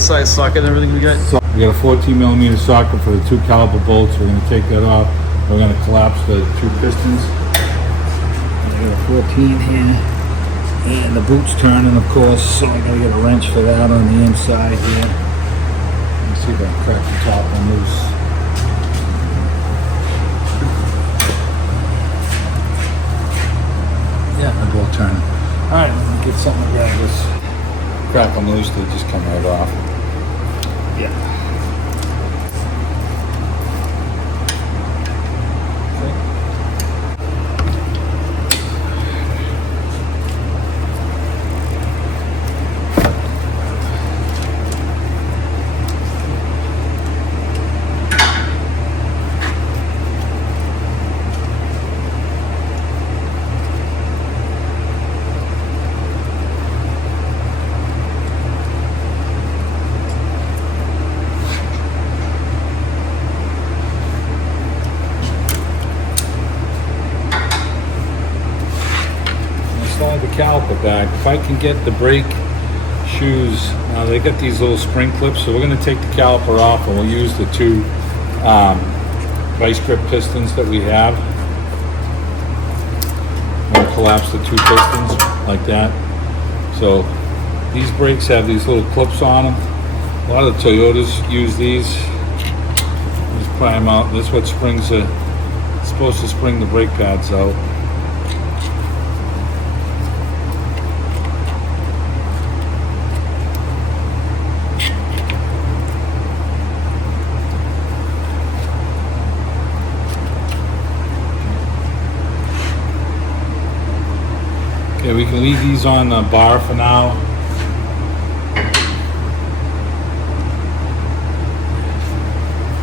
size socket and everything we got? So we got a 14mm socket for the 2 caliper bolts. We're going to take that off. We're going to collapse the 2 pistons. We got a 14 here, and the boot's turning, of course, so I got to get a wrench for that on the inside here. Let me see if I can crack the top one loose. Yeah, they're both turning. All right, let me get something to grab this. Crack them loose, they just come right off. Yeah. The caliper back. If I can get the brake shoes, they got these little spring clips, so we're going to take the caliper off and we'll use the 2 vice grip pistons that we have. We'll collapse the 2 pistons like that. So these brakes have these little clips on them. A lot of the Toyotas use these. Just pry them out. That's what springs it's supposed to spring the brake pads out. Okay, we can leave these on the bar for now.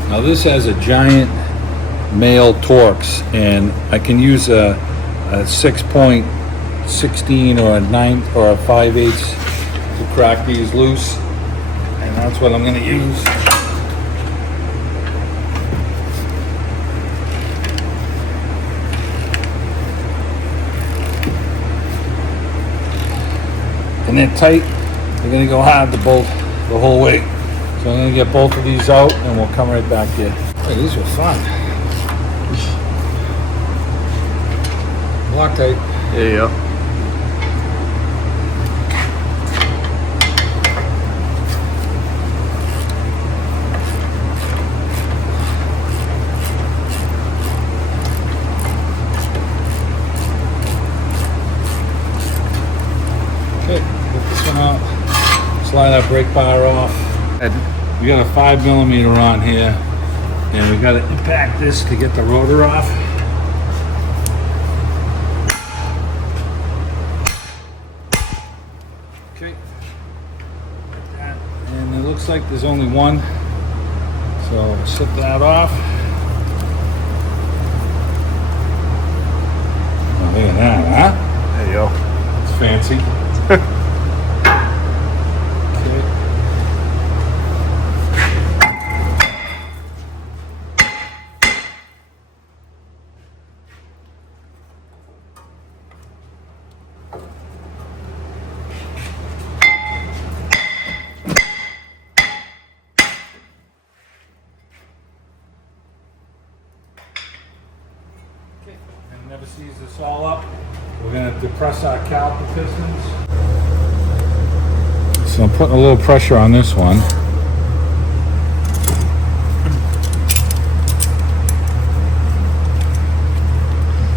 Now this has a giant male Torx, and I can use a 6.16 or a 9 or a 5/8 to crack these loose, and that's what I'm going to use. And they're tight, they're going to go hard the whole way. So I'm going to get both of these out and we'll come right back here. Hey, these were fun. Loctite. There you go. Okay, get this one out. Slide that brake bar off. We got a 5mm on here, and we got to impact this to get the rotor off. Okay, like that. And it looks like there's only one, so slip that off. Oh, look at that, huh? There you go. It's fancy. And never sees this all up. We're going to depress our caliper pistons. So I'm putting a little pressure on this one.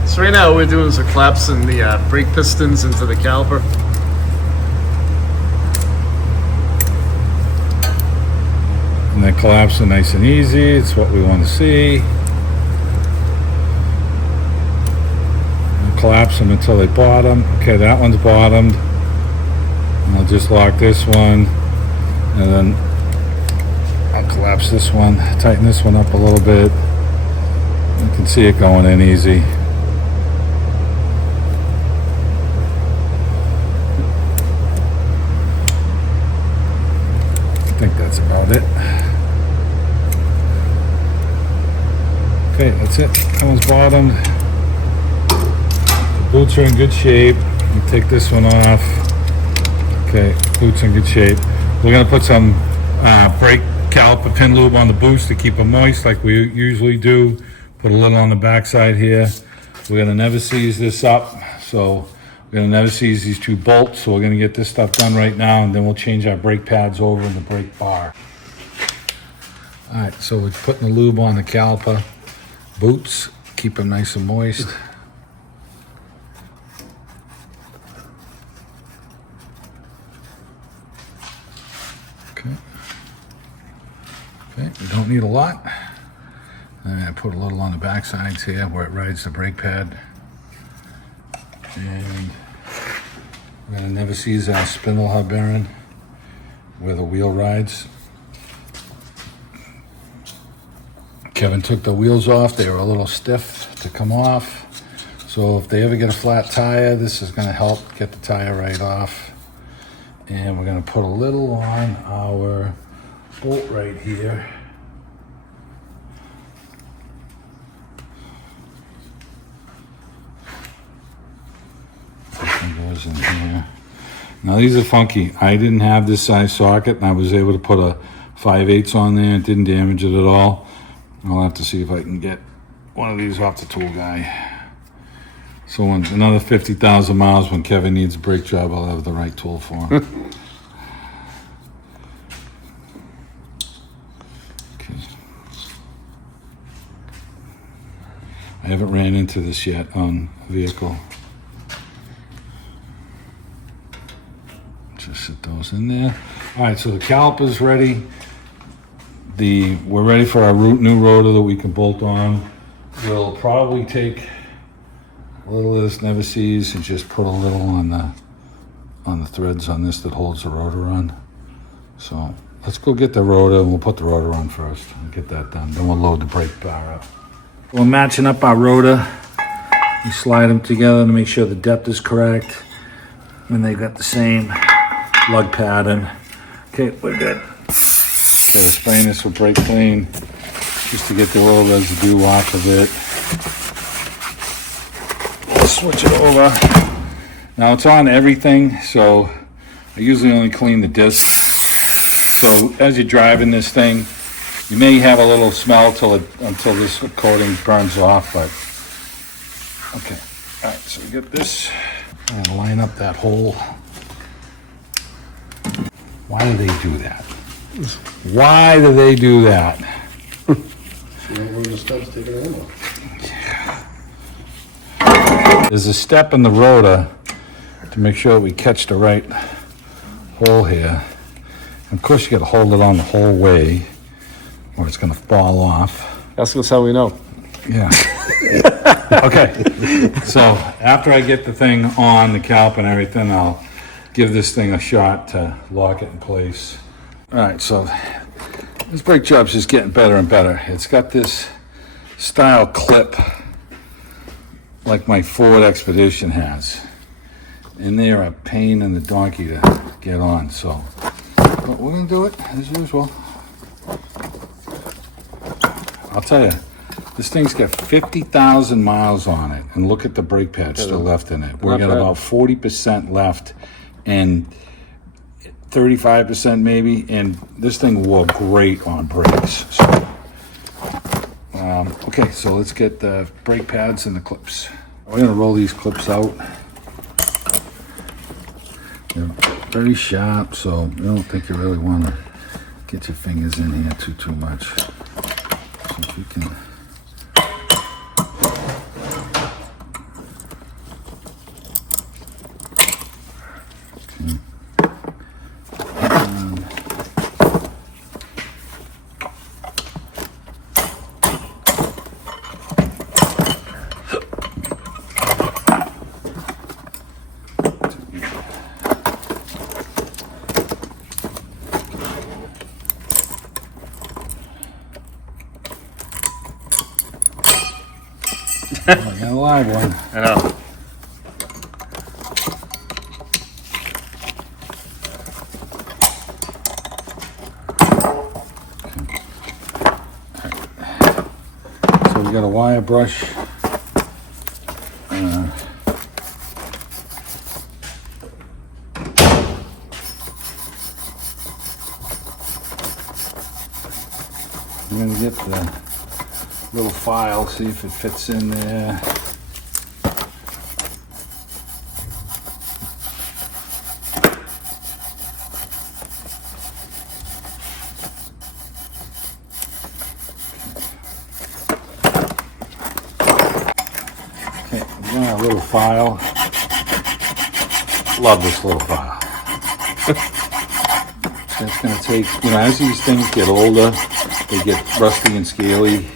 So right now what we're doing is we're collapsing the brake pistons into the caliper. And then collapse it nice and easy. It's what we want to see. Collapse them until they bottom. Okay, that one's bottomed. And I'll just lock this one, and then I'll collapse this one, tighten this one up a little bit. You can see it going in easy. I think that's about it. Okay, that's it. That one's bottomed. Boots are in good shape. You take this one off. Okay, boots in good shape. We're gonna put some brake caliper pin lube on the boots to keep them moist like we usually do. Put a little on the backside here. We're gonna never seize this up, so we're gonna never seize these two bolts, so we're gonna get this stuff done right now, and then we'll change our brake pads over in the brake bar. All right, so we're putting the lube on the caliper boots, keep them nice and moist. Okay. Okay, we don't need a lot. And I put a little on the back sides here where it rides the brake pad. And we're gonna never seize our spindle hub bearing where the wheel rides. Kevin took the wheels off. They were a little stiff to come off. So if they ever get a flat tire, this is gonna help get the tire right off. And we're gonna put a little on our bolt right here. Goes in here. Now these are funky. I didn't have this size socket, and I was able to put a 5/8 on there. It didn't damage it at all. I'll have to see if I can get one of these off the tool guy. So when another 50,000 miles, when Kevin needs a brake job, I'll have the right tool for him. Okay. I haven't ran into this yet on a vehicle. Just sit those in there. All right, so the caliper's ready. We're ready for our new rotor that we can bolt on. We'll probably take a little of this never seize and just put a little on the threads on this that holds the rotor on. So let's go get the rotor, and we'll put the rotor on first and get that done. Then we'll load the brake bar up. We're matching up our rotor. We slide them together to make sure the depth is correct, and they got the same lug pattern. Okay, we're good. Okay, we're spraying this with brake clean just to get the oil residue off of it. We'll switch it over. Now it's on everything, so I usually only clean the disc. So as you're driving this thing, you may have a little smell until this coating burns off, but okay. All right, so we get this and line up that hole. Why do they do that? Why do they do that? So you don't want the studs taking it over. There's a step in the rotor to make sure we catch the right hole here. And of course, you got to hold it on the whole way, or it's going to fall off. Ask us how we know. Yeah. Okay. So after I get the thing on the caliper and everything, I'll give this thing a shot to lock it in place. All right, so this brake job's just getting better and better. It's got this style clip like my Ford Expedition has. And they are a pain in the donkey to get on, so. But we're gonna do it as usual. I'll tell you, this thing's got 50,000 miles on it, and look at the brake pads still left in it. We've got about 40% left, and 35% maybe, and this thing will work great on brakes. So, okay, so let's get the brake pads and the clips. We're gonna roll these clips out. They're very sharp, so I don't think you really want to get your fingers in here too much. So if you can. Oh, I got a live one. I know. So we got a wire brush. I'm gonna get the little file, see if it fits in there. Okay, I'm gonna have a little file. Love this little file. So it's gonna take, as these things get older, they get rusty and scaly.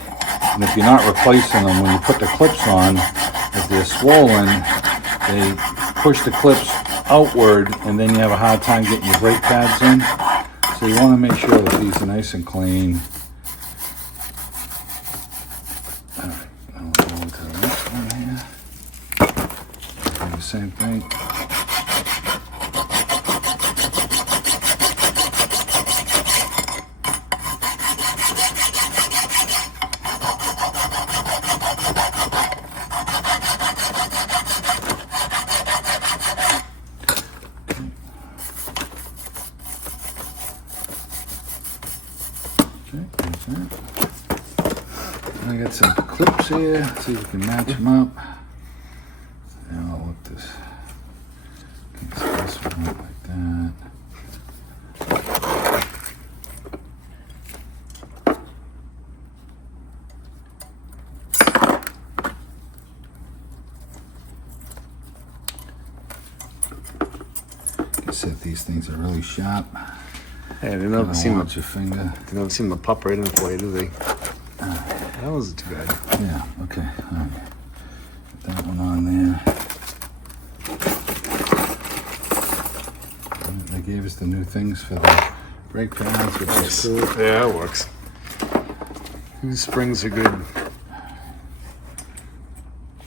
And if you're not replacing them, when you put the clips on, if they're swollen, they push the clips outward, and then you have a hard time getting your brake pads in. So you want to make sure that these are nice and clean. All right, now we'll go into the next one here. Do the same thing. I got some clips here, see if we can match them up. And I'll look this. This one up like that. Like I said, these things are really sharp. Hey, they never seem watch your finger. They never seem to pop right in for you, do they? That wasn't too bad. Yeah, okay, all right. Put that one on there. They gave us the new things for the brake pads, which is cool. Yeah, it works. These springs are good. All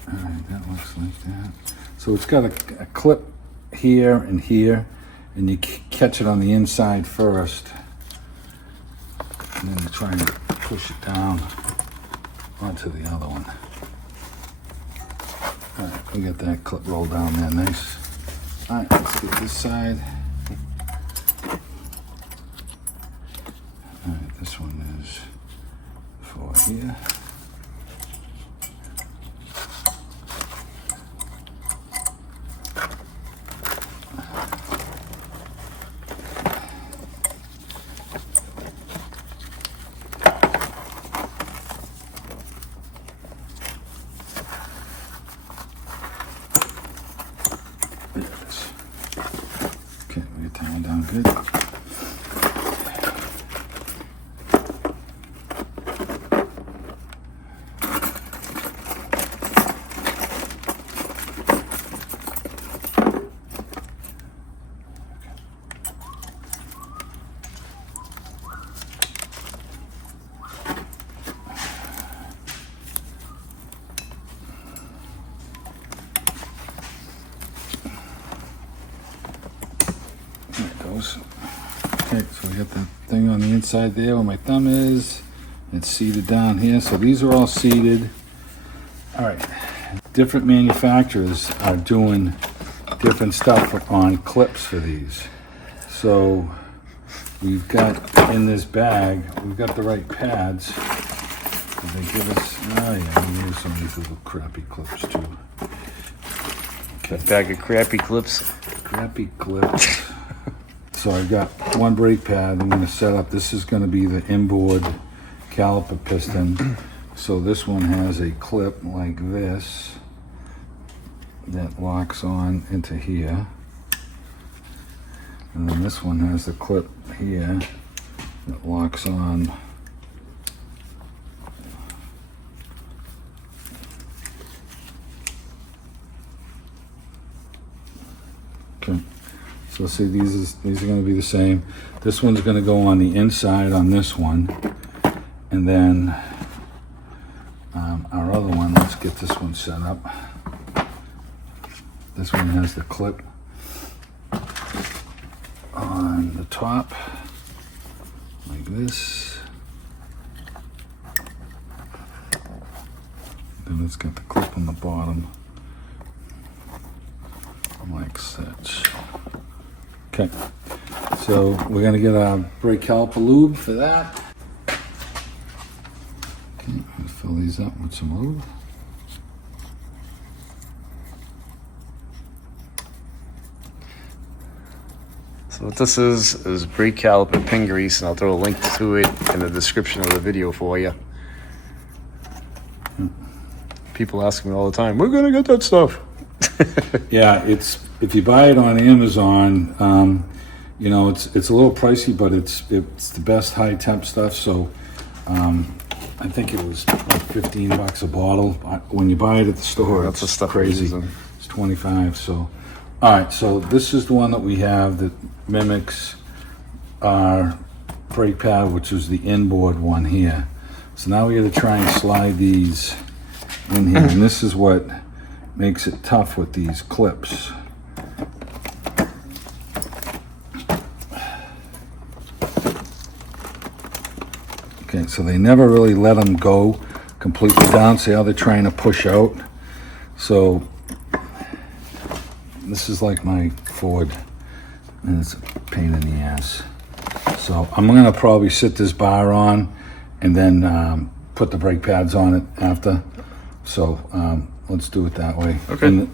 right, that looks like that. So it's got a clip here, and you catch it on the inside first, and then you try and push it down onto the other one. All right, we got that clip rolled down there, nice. All right, let's get this side. All right, this one is for here. There it is. Okay, we get that one down good. There it goes. Okay, so we got the thing on the inside there where my thumb is. It's seated down here. So these are all seated. All right. Different manufacturers are doing different stuff on clips for these. So we've got in this bag, we've got the right pads. They give us, oh yeah, we use some of these little crappy clips too. A bag of crappy clips. Crappy clips. So I've got one brake pad I'm going to set up. This is going to be the inboard caliper piston. So this one has a clip like this that locks on into here. And then this one has the clip here that locks on. Okay. So see, these are going to be the same. This one's going to go on the inside on this one, and then our other one. Let's get this one set up. This one has the clip on the top, like this. Then it's got the clip on the bottom, like such. Okay, so we're gonna get our brake caliper lube for that. Fill these up with some lube. So what this is brake caliper pin grease, and I'll throw a link to it in the description of the video for you. People ask me all the time, "We're gonna get that stuff." Yeah, it's if you buy it on Amazon, you know it's a little pricey, but it's the best high temp stuff. So I think it was like $15 a bottle. When you buy it at the store, That's the it's stuff we're crazy. using. It's 25. So all right, so this is the one that we have that mimics our brake pad, which is the inboard one here. So now we got to try and slide these in here, and this is what makes it tough with these clips. Okay, so they never really let them go completely down. See how they're trying to push out? So this is like my Ford, and it's a pain in the ass. So I'm gonna probably sit this bar on and then put the brake pads on it after. So let's do it that way. Okay. And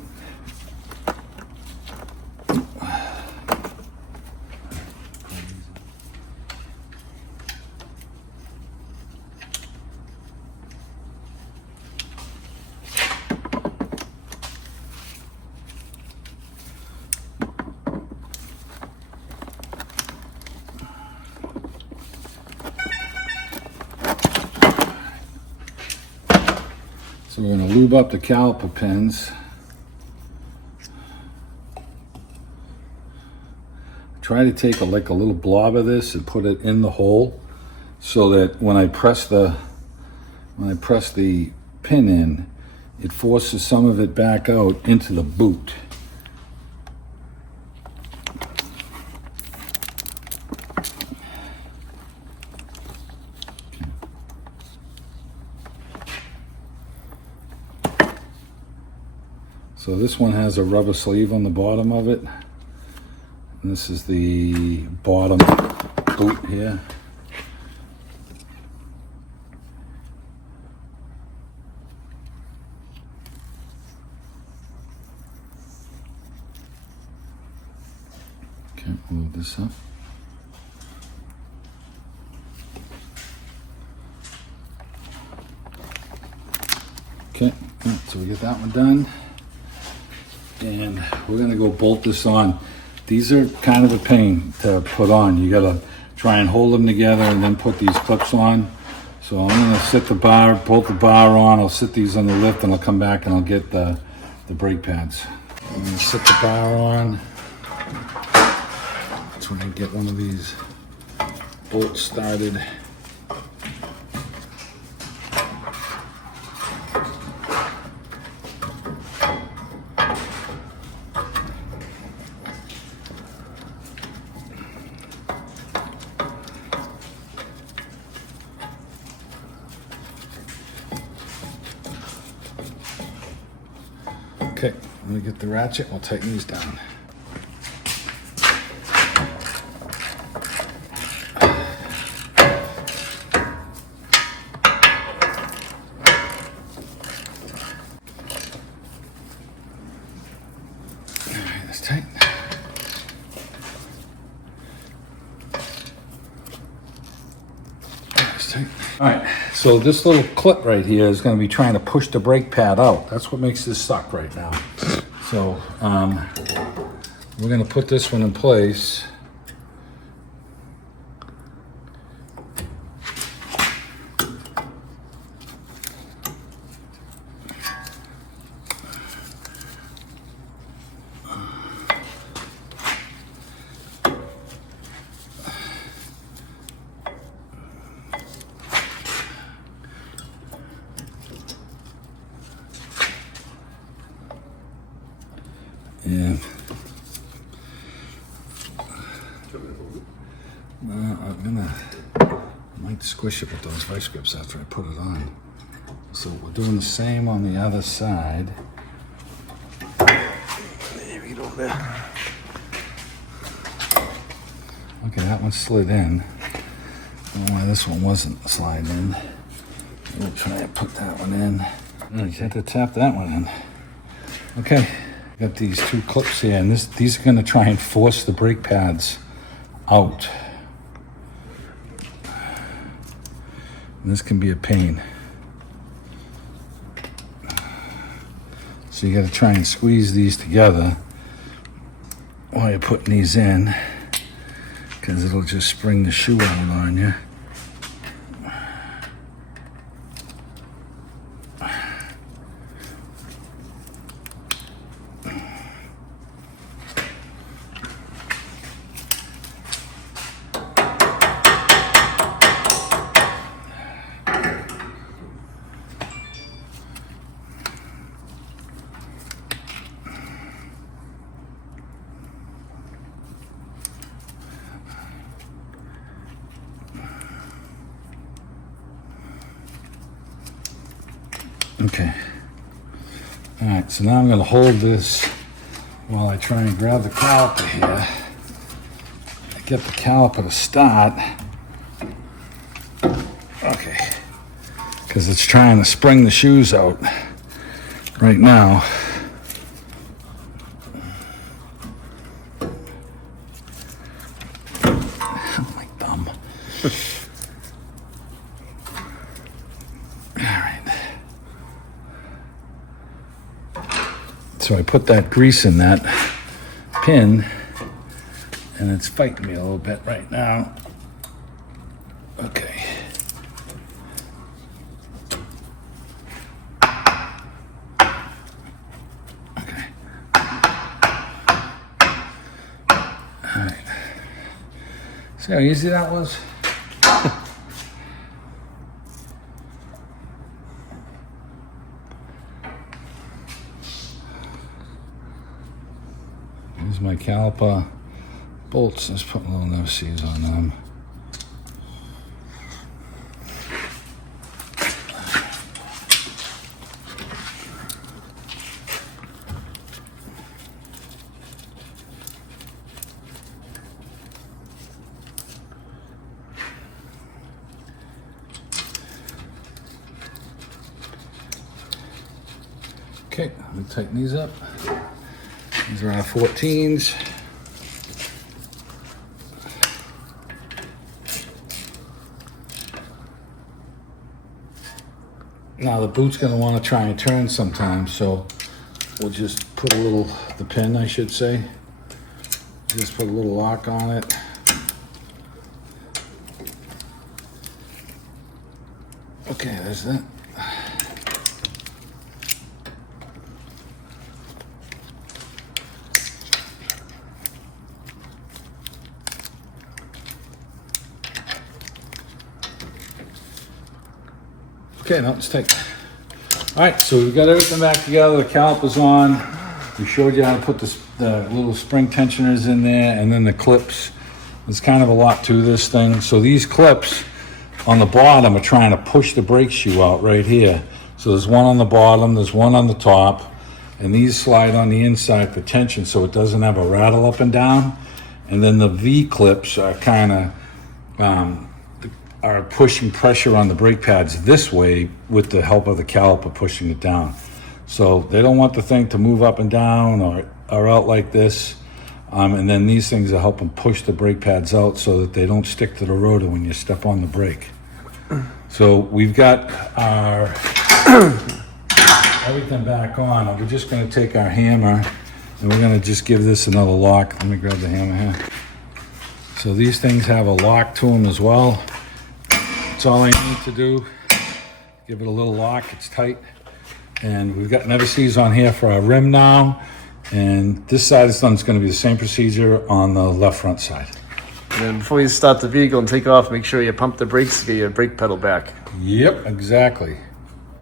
so we're going to lube up the caliper pins. Try to take a little blob of this and put it in the hole, so that when I press the pin in, it forces some of it back out into the boot. So this one has a rubber sleeve on the bottom of it. And this is the bottom boot here. Okay, move this up. Okay, so we get that one done. And we're gonna go bolt this on. These are kind of a pain to put on. You gotta try and hold them together and then put these clips on. So I'm gonna sit the bar, bolt the bar on. I'll sit these on the lift, and I'll come back and I'll get the brake pads. I'm gonna sit the bar on. Try and get one of these bolts started. Okay, I'm gonna get the ratchet, we'll tighten these down. Alright, that's tight. That's tight. Alright, so this little clip right here is going to be trying to push the brake pad out. That's what makes this suck right now. So we're going to put this one in place. And I might squish it with those vice grips after I put it on. So we're doing the same on the other side. There we go there. Okay, that one slid in. I don't know why this one wasn't sliding in. We'll try and put that one in. Oh, you have to tap that one in. Okay, got these two clips here, and these are going to try and force the brake pads out. And this can be a pain. So you got to try and squeeze these together while you're putting these in, because it'll just spring the shoe out on you. Okay. All right, so now I'm going to hold this while I try and grab the caliper here. Get the caliper to start. Okay. Because it's trying to spring the shoes out right now. My thumb. So I put that grease in that pin, and it's fighting me a little bit right now. Okay. Okay. All right. See how easy that was? Here's my caliper bolts. Let's put a little no seals on them. Okay, let me tighten these up. These are our 14s. Now the boot's going to want to try and turn sometimes, so we'll just put a little, the pin I should say, just put a little lock on it. Okay, there's that. Okay, now it's tight. All right, so we've got everything back together. The caliper's on. We showed you how to put the little spring tensioners in there, and then the clips. There's kind of a lot to this thing. So these clips on the bottom are trying to push the brake shoe out right here. So there's one on the bottom, there's one on the top, and these slide on the inside for tension so it doesn't have a rattle up and down. And then the V clips are kind of are pushing pressure on the brake pads this way with the help of the caliper pushing it down. So they don't want the thing to move up and down or out like this. And then these things are helping push the brake pads out so that they don't stick to the rotor when you step on the brake. So we've got our everything back on. We're just gonna take our hammer and we're gonna just give this another lock. Let me grab the hammer here. So these things have a lock to them as well. That's all I need to do. Give it a little lock, it's tight. And we've got never sees on here for our rim now. And this side is going to be the same procedure on the left front side. And then before you start the vehicle and take off, make sure you pump the brakes to get your brake pedal back. Yep, exactly.